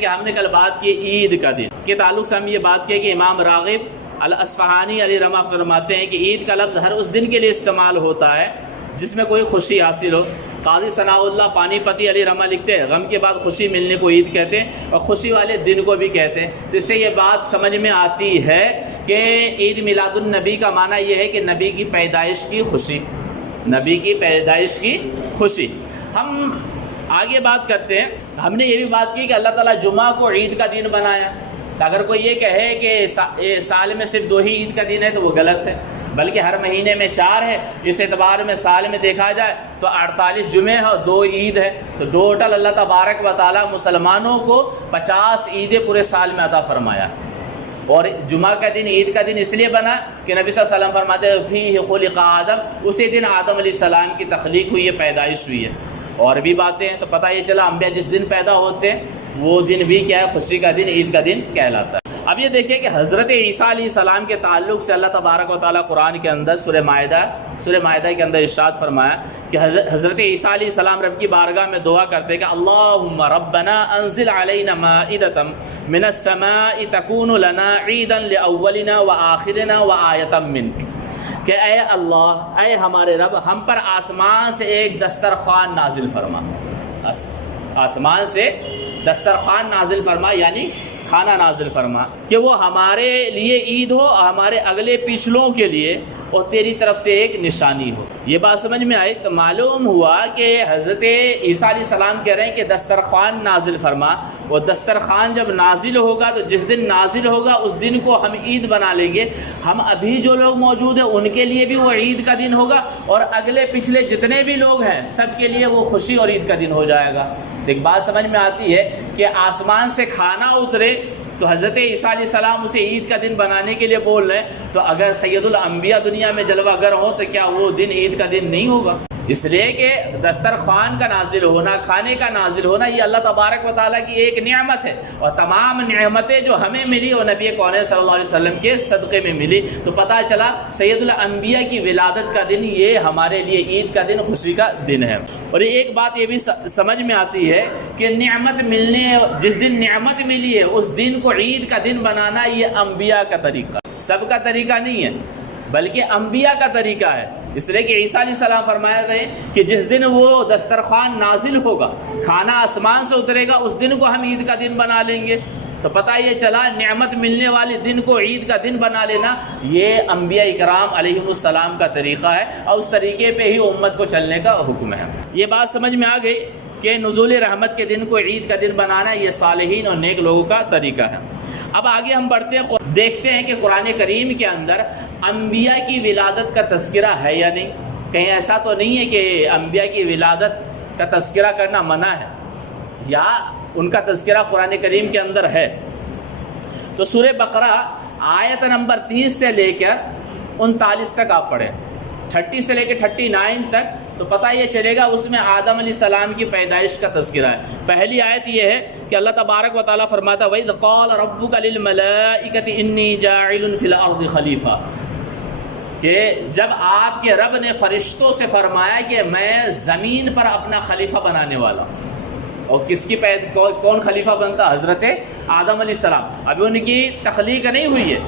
کہ ہم نے کل بات کی عید کا دن کے تعلق سے، ہم یہ بات کی کہ امام راغب الاصفہانی علیہ رحمہ فرماتے ہیں کہ عید کا لفظ ہر اس دن کے لیے استعمال ہوتا ہے جس میں کوئی خوشی حاصل ہو۔ قاضی ثناء اللہ پانی پتی علیہ رحمہ لکھتے ہیں غم کے بعد خوشی ملنے کو عید کہتے ہیں اور خوشی والے دن کو بھی کہتے ہیں۔ تو اس سے یہ بات سمجھ میں آتی ہے کہ عید میلاد النبی کا معنی یہ ہے کہ نبی کی پیدائش کی خوشی، نبی کی پیدائش کی خوشی۔ ہم آگے بات کرتے ہیں، ہم نے یہ بھی بات کی کہ اللہ تعالیٰ جمعہ کو عید کا دن بنایا۔ اگر کوئی یہ کہے کہ سال میں صرف 2 ہی عید کا دن ہے تو وہ غلط ہے، بلکہ ہر مہینے میں 4 ہے۔ اس اعتبار میں سال میں دیکھا جائے تو 48 جمعے ہیں اور 2 عید ہے، تو ٹوٹل اللہ تبارک و تعالیٰ مسلمانوں کو 50 عیدیں پورے سال میں عطا فرمایا۔ اور جمعہ کا دن عید کا دن اس لیے بنا کہ نبی صلی اللہ علیہ وسلم فرماتے ہیں فیہ خلق آدم، اسی دن آدم علیہ السلام کی تخلیق ہوئی ہے، پیدائش ہوئی ہے۔ اور بھی باتیں ہیں تو پتہ یہ چلا انبیاء جس دن پیدا ہوتے ہیں وہ دن بھی کیا ہے، خوشی کا دن، عید کا دن کہلاتا ہے۔ اب یہ دیکھیں کہ حضرت عیسیٰ علیہ السلام کے تعلق سے اللہ تبارک و تعالیٰ قرآن کے اندر سورہ مائدہ کے اندر ارشاد فرمایا کہ حضرت عیسیٰ علیہ السلام رب کی بارگاہ میں دعا کرتے کہ اللہم ربنا انزل علینا مائدۃ من السماء تکون لنا عیدا لاولنا وآخرنا وآیۃ منک، کہ اے اللہ، اے ہمارے رب، ہم پر آسمان سے ایک دسترخوان نازل فرما، آسمان سے دسترخوان نازل فرما یعنی کھانا نازل فرما، کہ وہ ہمارے لیے عید ہو اور ہمارے اگلے پچھلوں کے لیے، اور تیری طرف سے ایک نشانی ہو۔ یہ بات سمجھ میں آئی تو معلوم ہوا کہ حضرت عیسیٰ علیہ السلام کہہ رہے ہیں کہ دسترخوان نازل فرما، اور دسترخوان جب نازل ہوگا تو جس دن نازل ہوگا اس دن کو ہم عید بنا لیں گے۔ ہم ابھی جو لوگ موجود ہیں ان کے لیے بھی وہ عید کا دن ہوگا، اور اگلے پچھلے جتنے بھی لوگ ہیں سب کے لیے وہ خوشی اور عید کا دن ہو جائے گا۔ ایک بات سمجھ میں آتی ہے کہ آسمان سے کھانا اترے تو حضرت عیسیٰ علیہ السلام اسے عید کا دن بنانے کے لیے بول رہے ہیں، تو اگر سید الانبیاء دنیا میں جلوہ گر ہو تو کیا وہ دن عید کا دن نہیں ہوگا؟ اس لیے کہ دسترخوان کا نازل ہونا، کھانے کا نازل ہونا، یہ اللہ تبارک و تعالیٰ کی ایک نعمت ہے، اور تمام نعمتیں جو ہمیں ملی اور نبی کون صلی اللہ علیہ وسلم کے صدقے میں ملی۔ تو پتہ چلا سید الانبیاء کی ولادت کا دن یہ ہمارے لیے عید کا دن، خوشی کا دن ہے۔ اور ایک بات یہ بھی سمجھ میں آتی ہے کہ نعمت ملنے، جس دن نعمت ملی ہے اس دن کو عید کا دن بنانا یہ انبیاء کا طریقہ، سب کا طریقہ نہیں ہے بلکہ انبیاء کا طریقہ ہے۔ اس لیے کہ عیسیٰ علیہ السلام فرمایا گئے کہ جس دن وہ دسترخوان نازل ہوگا، کھانا آسمان سے اترے گا، اس دن کو ہم عید کا دن بنا لیں گے۔ تو پتہ یہ چلا نعمت ملنے والے دن کو عید کا دن بنا لینا یہ انبیاء اکرام علیہم السلام کا طریقہ ہے، اور اس طریقے پہ ہی امت کو چلنے کا حکم ہے۔ یہ بات سمجھ میں آ گئی کہ نزول رحمت کے دن کو عید کا دن بنانا یہ صالحین اور نیک لوگوں کا طریقہ ہے۔ اب آگے ہم بڑھتے ہیں، دیکھتے ہیں کہ قرآن کریم کے اندر انبیاء کی ولادت کا تذکرہ ہے یا نہیں۔ کہیں ایسا تو نہیں ہے کہ انبیاء کی ولادت کا تذکرہ کرنا منع ہے، یا ان کا تذکرہ قرآن کریم کے اندر ہے۔ تو سورہ بقرہ آیت نمبر 30 سے لے کر 39 تک آپ پڑھیں، 30 سے لے کے 39 تک، تو پتہ یہ چلے گا اس میں آدم علیہ السلام کی پیدائش کا تذکرہ ہے۔ پہلی آیت یہ ہے کہ اللہ تبارک و تعالیٰ فرماتا ہے وَإِذْ قَالَ رَبُّكَ لِلْمَلَائِكَةِ إِنِّي جَاعِلٌ فِي الْأَرْضِ خَلِيفَةً، کہ جب آپ کے رب نے فرشتوں سے فرمایا کہ میں زمین پر اپنا خلیفہ بنانے والا ہوں، اور کس کی کون خلیفہ بنتا؟ حضرت آدم علیہ السلام۔ ابھی ان کی تخلیق نہیں ہوئی ہے،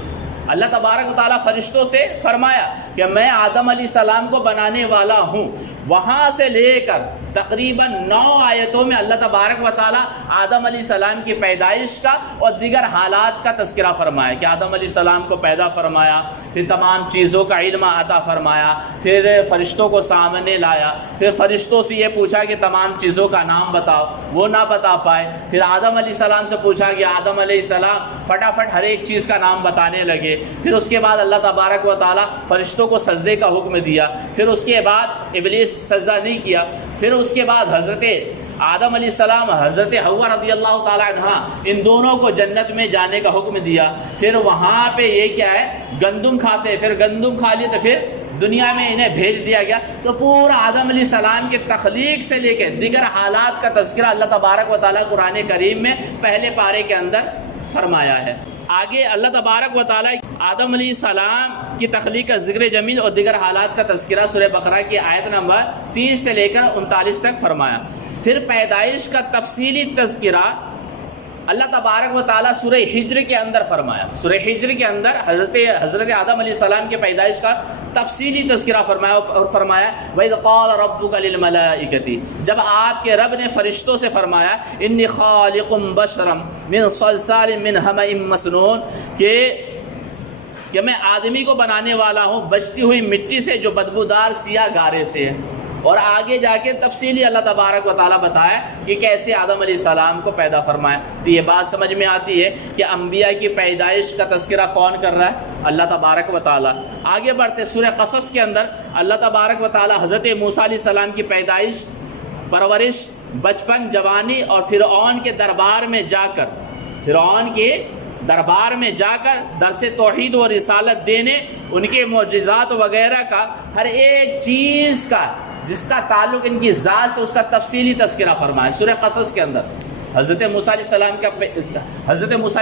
اللہ تبارک و تعالیٰ فرشتوں سے فرمایا کہ میں آدم علیہ السلام کو بنانے والا ہوں۔ وہاں سے لے کر تقریباً 9 آیتوں میں اللہ تبارک و تعالیٰ آدم علیہ السلام کی پیدائش کا اور دیگر حالات کا تذکرہ فرمایا کہ آدم علیہ السلام کو پیدا فرمایا، پھر تمام چیزوں کا علم عطا فرمایا، پھر فرشتوں کو سامنے لایا، پھر فرشتوں سے یہ پوچھا کہ تمام چیزوں کا نام بتاؤ، وہ نہ بتا پائے، پھر آدم علیہ السلام سے پوچھا کہ آدم علیہ السلام فٹافٹ ہر ایک چیز کا نام بتانے لگے۔ پھر اس کے بعد اللہ تبارک و تعالیٰ فرشتوں کو سجدے کا حکم دیا، پھر اس کے بعد ابلیس سجدہ نہیں کیا، پھر اس کے بعد حضرت آدم علیہ السلام، حضرت حوا رضی اللہ تعالیٰ عنہ، ان دونوں کو جنت میں جانے کا حکم دیا۔ پھر وہاں پہ یہ کیا ہے، گندم کھاتے، پھر گندم کھا لیے تو پھر دنیا میں انہیں بھیج دیا گیا۔ تو پورا آدم علیہ السلام کے تخلیق سے لے کے دیگر حالات کا تذکرہ اللہ تبارک و تعالیٰ قرآن کریم میں پہلے پارے کے اندر فرمایا ہے۔ آگے اللہ تبارک و تعالیٰ آدم علیہ السلام کی تخلیق کا ذکر جمیل اور دیگر حالات کا تذکرہ سورہ بقرہ کی آیت نمبر 30 سے لے کر 39 تک فرمایا۔ پھر پیدائش کا تفصیلی تذکرہ اللہ تبارک و تعالیٰ سورہ ہجر کے اندر فرمایا، سورہ ہجر کے اندر حضرت آدم علیہ السلام کے پیدائش کا تفصیلی تذکرہ فرمایا اور فرمایا وَإِذْ قَالَ رَبُّكَ لِلْمَلَائِكَةِ، جب آپ کے رب نے فرشتوں سے فرمایا اِنِّي خَالِقٌ بَشَرًا مِّن صَلْصَالٍ مِّن حَمَإٍ مَّسْنُونٍ، کہ میں آدمی کو بنانے والا ہوں بجتی ہوئی مٹی سے جو بدبودار سیاہ گارے سے ہے۔ اور آگے جا کے تفصیلی اللہ تبارک و تعالیٰ بتایا کہ کیسے آدم علیہ السلام کو پیدا فرمایا۔ تو یہ بات سمجھ میں آتی ہے کہ انبیاء کی پیدائش کا تذکرہ کون کر رہا ہے؟ اللہ تبارک و تعالیٰ۔ آگے بڑھتے سورہ قصص کے اندر اللہ تبارک و تعالیٰ حضرت موسیٰ علیہ السلام کی پیدائش، پرورش، بچپن، جوانی اور فرعون کے دربار میں جا کر درس توحید و رسالت دینے، ان کے معجزات وغیرہ کا ہر ایک چیز کا جس کا تعلق ان کی ذات سے اس کا تفصیلی تذکرہ فرمایا۔ سورہ قصص کے اندر حضرت موسیٰ علیہ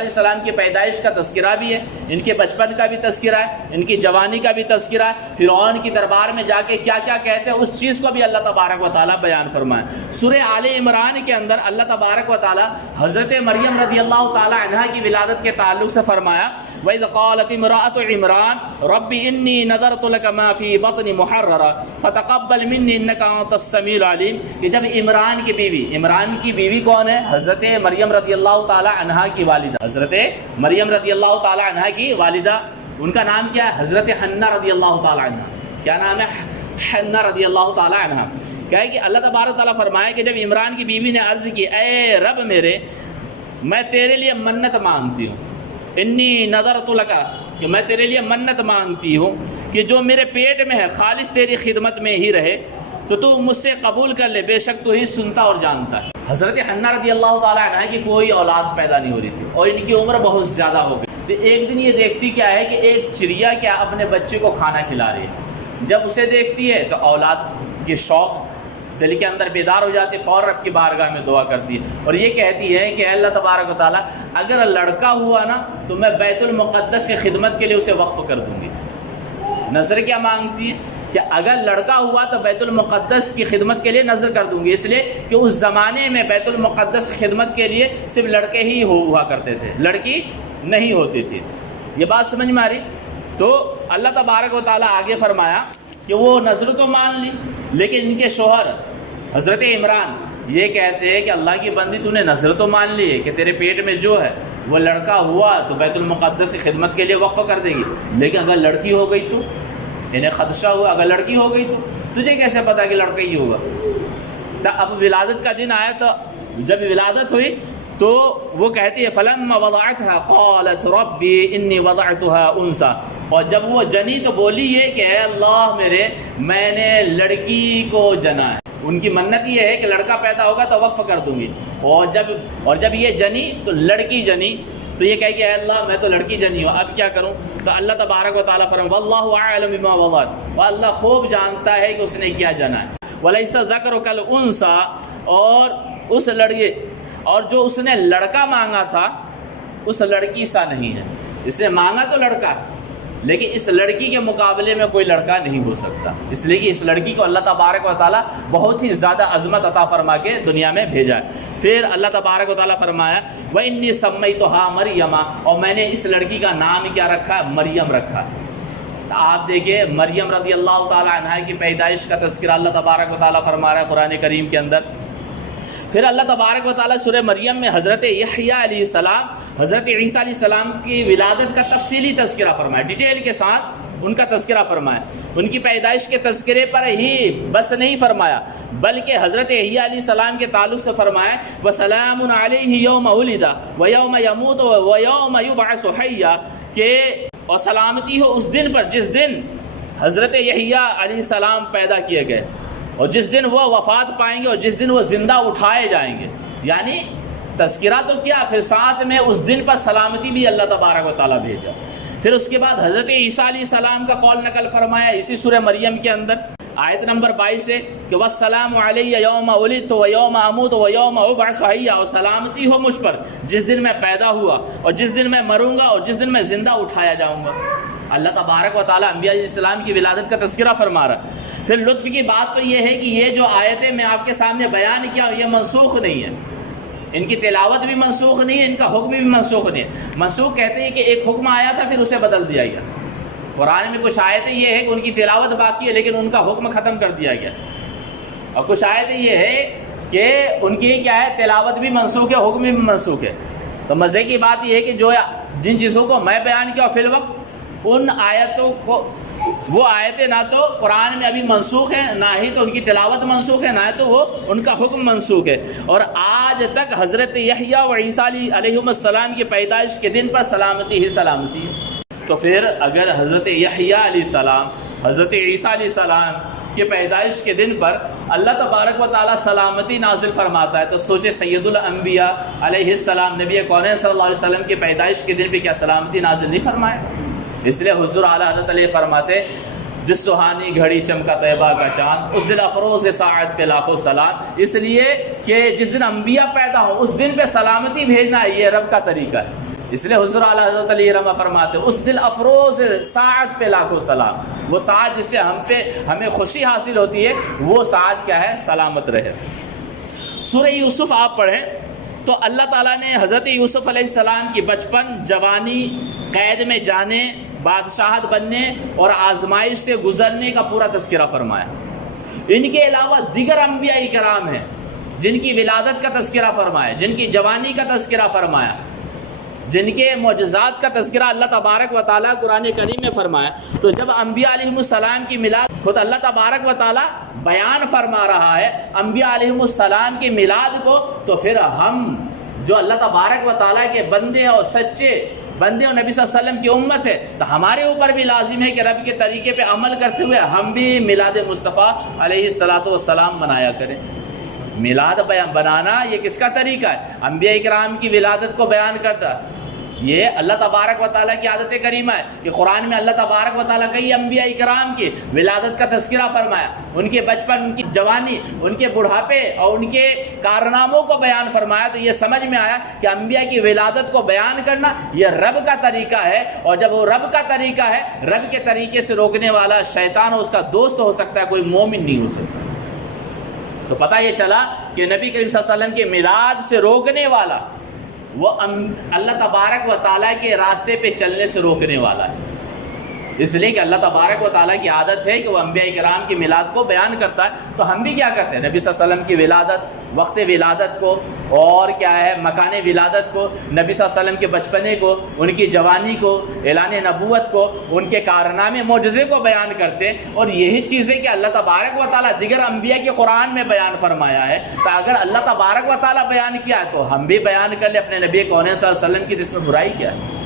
السلام کی پیدائش کا تذکرہ بھی ہے، ان کے بچپن کا بھی تذکرہ ہے، ان کی جوانی کا بھی تذکرہ ہے، فرعون کی دربار میں جا کے کیا کیا کہتے ہیں اس چیز کو بھی اللہ تبارک و تعالیٰ بیان فرمایا۔ سورہ آل عمران کے اندر اللہ تبارک و تعالیٰ حضرت مریم رضی اللہ تعالیٰ عنہا کی ولادت کے تعلق سے فرمایا وَإِذْ قَالَتِ امْرَأَتُ عِمْرَانَ رَبِّ إِنِّي نَذَرْتُ لَكَ مَا فِي بَطْنِي مُحَرَّرًا فَتَقَبَّلْ مِنِّي إِنَّكَ أَنْتَ السَّمِيعُ الْعَلِيمُ، کہ جب عمران کی بیوی کون ہے؟ حضرت مریم رضی اللہ تعالی عنہا کی والدہ، حضرت مریم رضی اللہ تعالی عنہا کی والدہ، ان کا نام کیا ہے؟ حضرت حنہ رضی اللہ تعالی عنہا۔ کیا نام ہے؟ حنہ رضی اللہ تعالی عنہا۔ کیا ہے کہ اللہ تبارک تعالیٰ فرمایا کہ جب عمران کی بیوی نے عرض کی اے رب میرے، میں تیرے لیے منت مانگتی ہوں، انی نذرت لک، کہ میں تیرے لیے منت مانگتی ہوں کہ جو میرے پیٹ میں ہے خالص تیری خدمت میں ہی رہے، تو مجھ سے قبول کر لے، بے شک تو ہی سنتا اور جانتا ہے۔ حضرت حنہ رضی اللہ تعالیٰ عنہ کی کوئی اولاد پیدا نہیں ہو رہی تھی اور ان کی عمر بہت زیادہ ہو گئی۔ تو ایک دن یہ دیکھتی کیا ہے کہ ایک چڑیا کیا اپنے بچے کو کھانا کھلا رہی ہے۔ جب اسے دیکھتی ہے تو اولاد کے شوق دل کے اندر بیدار ہو جاتے، فوراً رب کی بارگاہ میں دعا کرتی ہے اور یہ کہتی ہے کہ اے اللہ تبارک و تعالیٰ، اگر لڑکا ہوا نا تو میں بیت المقدس کی خدمت کے لیے اسے وقف کر دوں گی۔ نظر کیا مانگتی ہے کہ اگر لڑکا ہوا تو بیت المقدس کی خدمت کے لیے نظر کر دوں گی، اس لیے کہ اس زمانے میں بیت المقدس کی خدمت کے لیے صرف لڑکے ہی ہوا کرتے تھے، لڑکی نہیں ہوتی تھی۔ یہ بات سمجھ میں آ رہی؟ تو اللہ تبارک و تعالیٰ آگے فرمایا کہ وہ نظر تو مان لی، لیکن ان کے شوہر حضرت عمران یہ کہتے ہیں کہ اللہ کی بندی تو نے نظر تو مان لی ہے کہ تیرے پیٹ میں جو ہے وہ لڑکا ہوا تو بیت المقدس کی خدمت کے لیے وقف کر دے گی، لیکن اگر لڑکی ہو گئی تو انہیں خدشہ ہوا، اگر لڑکی ہو گئی تو تجھے کیسے پتا کہ لڑکا ہی ہوگا؟ تو اب ولادت کا دن آیا، تو جب ولادت ہوئی تو وہ کہتی ہے فلما وضعتها قالت ربی انی وضعتها انثى، اور جب وہ جنی تو بولی یہ کہ اے اللہ میرے، میں نے لڑکی کو جنا ہے۔ ان کی منت یہ ہے کہ لڑکا پیدا ہوگا تو وقف کر دوں گی، اور جب یہ جنی تو لڑکی جنی تو یہ کہے کہ اے اللہ میں تو لڑکی جنی ہوں، اب کیا کروں؟ تو اللہ تبارک و تعالیٰ فرمائے واللہ اعلم بما وضعت، وہ اللہ خوب جانتا ہے کہ اس نے کیا جنا ہے۔ ولیس الذکر کالانثی، اور اس لڑکے اور جو اس نے لڑکا مانگا تھا اس لڑکی سا نہیں ہے۔ اس نے مانگا تو لڑکا، لیکن اس لڑکی کے مقابلے میں کوئی لڑکا نہیں ہو سکتا، اس لیے کہ اس لڑکی کو اللہ تبارک و تعالیٰ بہت ہی زیادہ عظمت عطا فرما کے دنیا میں بھیجا ہے۔ پھر اللہ تبارک و تعالیٰ فرمایا وَإِنِّي سَمَّيْتُهَا مَرْيَمَ، اور میں نے اس لڑکی کا نام کیا رکھا ہے؟ مریم رکھا ہے۔ تو آپ دیکھیں مریم رضی اللہ تعالیٰ عنہا کی پیدائش کا تذکرہ اللہ تبارک و تعالیٰ فرما رہا ہے قرآن کریم کے اندر۔ پھر اللہ تبارک و تعالیٰ سورہ مریم میں حضرت یحییٰ علیہ السلام، حضرت عیسیٰ علیہ السلام کی ولادت کا تفصیلی تذکرہ فرمایا، ڈیٹیل کے ساتھ ان کا تذکرہ فرمایا۔ ان کی پیدائش کے تذکرے پر ہی بس نہیں فرمایا، بلکہ حضرت یحییٰ علیہ السلام کے تعلق سے فرمایا وَسَلَامٌ عَلَيْهِ يَوْمَ وُلِدَ وَيَوْمَ يَمُوتُ وَيَوْمَ يُبْعَثُ حَيًّا، کہ اور سلامتی ہو اس دن پر جس دن حضرت یحییٰ علیہ السلام پیدا کیے گئے، اور جس دن وہ وفات پائیں گے، اور جس دن وہ زندہ اٹھائے جائیں گے۔ یعنی تذکرہ تو کیا، پھر ساتھ میں اس دن پر سلامتی بھی اللہ تبارک و تعالیٰ بھیجا۔ پھر اس کے بعد حضرت عیسیٰ علیہ السلام کا قول نقل فرمایا اسی سورہ مریم کے اندر، آیت نمبر 22 ہے کہ وَالسَّلَامُ عَلَيَّ يَوْمَ وُلِدتُّ وَيَوْمَ أَمُوتُ وَيَوْمَ أُبْعَثُ حَيًّا، اور سلامتی ہو مجھ پر جس دن میں پیدا ہوا اور جس دن میں مروں گا اور جس دن میں زندہ اٹھایا جاؤں گا۔ اللہ تبارک و تعالیٰ انبیاء علیہ السلام کی ولادت کا تذکرہ فرما رہا ہے۔ پھر لطف کی بات تو یہ ہے کہ یہ جو آیتیں میں آپ کے سامنے بیان کیا یہ منسوخ نہیں ہے، ان کی تلاوت بھی منسوخ نہیں ہے، ان کا حکم بھی منسوخ نہیں ہے۔ منسوخ کہتے ہیں کہ ایک حکم آیا تھا پھر اسے بدل دیا گیا۔ قرآن میں کچھ آیتیں یہ ہے کہ ان کی تلاوت باقی ہے لیکن ان کا حکم ختم کر دیا گیا، اور کچھ آیتیں یہ ہے کہ ان کی کیا ہے، تلاوت بھی منسوخ ہے، حکم بھی منسوخ ہے۔ تو مزے کی بات یہ ہے کہ جو جن چیزوں کو میں بیان کیا فی الوقت، ان آیتوں کو، وہ آیتیں نہ تو قرآن میں ابھی منسوخ ہیں، نہ ہی تو ان کی تلاوت منسوخ ہے، نہ تو وہ ان کا حکم منسوخ ہے، اور آج تک حضرت یحییٰ و عیسیٰ علیہ السلام کی پیدائش کے دن پر سلامتی ہی سلامتی ہے۔ تو پھر اگر حضرت یحییٰ علیہ السلام، حضرت عیسیٰ علیہ السلام کی پیدائش کے دن پر اللہ تبارک و تعالیٰ سلامتی نازل فرماتا ہے، تو سوچے سید الانبیاء علیہ السلام نبی کونین صلی اللہ علیہ وسلم کی پیدائش کے دن پہ کیا سلامتی نازل نہیں فرمایا؟ اس لیے حضور اعلیٰ حضرت علیہ فرماتے، جس سہانی گھڑی چمکا طیبہ کا چاند، اس دن افروز ساعت پہ لاکھوں سلام، اس لیے کہ جس دن انبیاء پیدا ہوں اس دن پہ سلامتی بھیجنا یہ رب کا طریقہ ہے۔ اس لیے حضور اعلیٰ حضرت علیہ رحمہ فرماتے اس دن افروز ساعت پہ لاکھوں سلام، وہ ساعت جس سے ہمیں خوشی حاصل ہوتی ہے، وہ ساعت کیا ہے؟ سلامت رہے۔ سورہ یوسف آپ پڑھیں تو اللہ تعالیٰ نے حضرت یوسف علیہ السلام کی بچپن، جوانی، قید میں جانے، بادشاہت بننے اور آزمائش سے گزرنے کا پورا تذکرہ فرمایا۔ ان کے علاوہ دیگر انبیاء کرام ہیں جن کی ولادت کا تذکرہ فرمایا، جن کی جوانی کا تذکرہ فرمایا، جن کے معجزات کا تذکرہ اللہ تبارک و تعالیٰ قرآن کریم میں فرمایا۔ تو جب انبیاء علیہ السلام کی میلاد خود اللہ تبارک و تعالیٰ بیان فرما رہا ہے انبیاء علیہ السلام کی میلاد کو، تو پھر ہم جو اللہ تبارک و تعالیٰ کے بندے اور سچے بندے اور نبی صلی اللہ علیہ وسلم کی امت ہے، تو ہمارے اوپر بھی لازم ہے کہ رب کے طریقے پہ عمل کرتے ہوئے ہم بھی میلاد مصطفیٰ علیہ السلام منایا کریں۔ میلاد بنانا یہ کس کا طریقہ ہے؟ انبیاء کرام کی ولادت کو بیان کرتا، یہ اللہ تبارک و تعالیٰ کی عادت کریمہ ہے کہ قرآن میں اللہ تبارک و تعالیٰ کئی انبیاء کرام کی ولادت کا تذکرہ فرمایا، ان کے بچپن، ان کی جوانی، ان کے بڑھاپے اور ان کے کارناموں کو بیان فرمایا۔ تو یہ سمجھ میں آیا کہ انبیاء کی ولادت کو بیان کرنا یہ رب کا طریقہ ہے، اور جب وہ رب کا طریقہ ہے، رب کے طریقے سے روکنے والا شیطان ہو، اس کا دوست ہو سکتا ہے، کوئی مومن نہیں ہو سکتا۔ تو پتہ یہ چلا کہ نبی کریم صلی اللہ علیہ وسلم کے میلاد سے روکنے والا وہ اللہ تبارک و تعالیٰ کے راستے پہ چلنے سے روکنے والا ہے، اس لیے کہ اللہ تبارک و تعالیٰ کی عادت ہے کہ وہ انبیاء کرام کی میلاد کو بیان کرتا ہے۔ تو ہم بھی کیا کرتے ہیں؟ نبی صلی اللہ علیہ وسلم کی ولادت، وقت ولادت کو، اور کیا ہے مکان ولادت کو، نبی صلی اللہ علیہ وسلم کے بچپنے کو، ان کی جوانی کو، اعلان نبوت کو، ان کے کارنامے معجزے کو بیان کرتے ہیں، اور یہی چیزیں کہ اللہ تبارک و تعالیٰ دیگر انبیاء کے قرآن میں بیان فرمایا ہے۔ تو اگر اللہ تبارک و تعالیٰ بیان کیا ہے تو ہم بھی بیان کر لیں اپنے نبی کونین صلی اللہ علیہ وسلم کی، جس میں برائی کیا ہے؟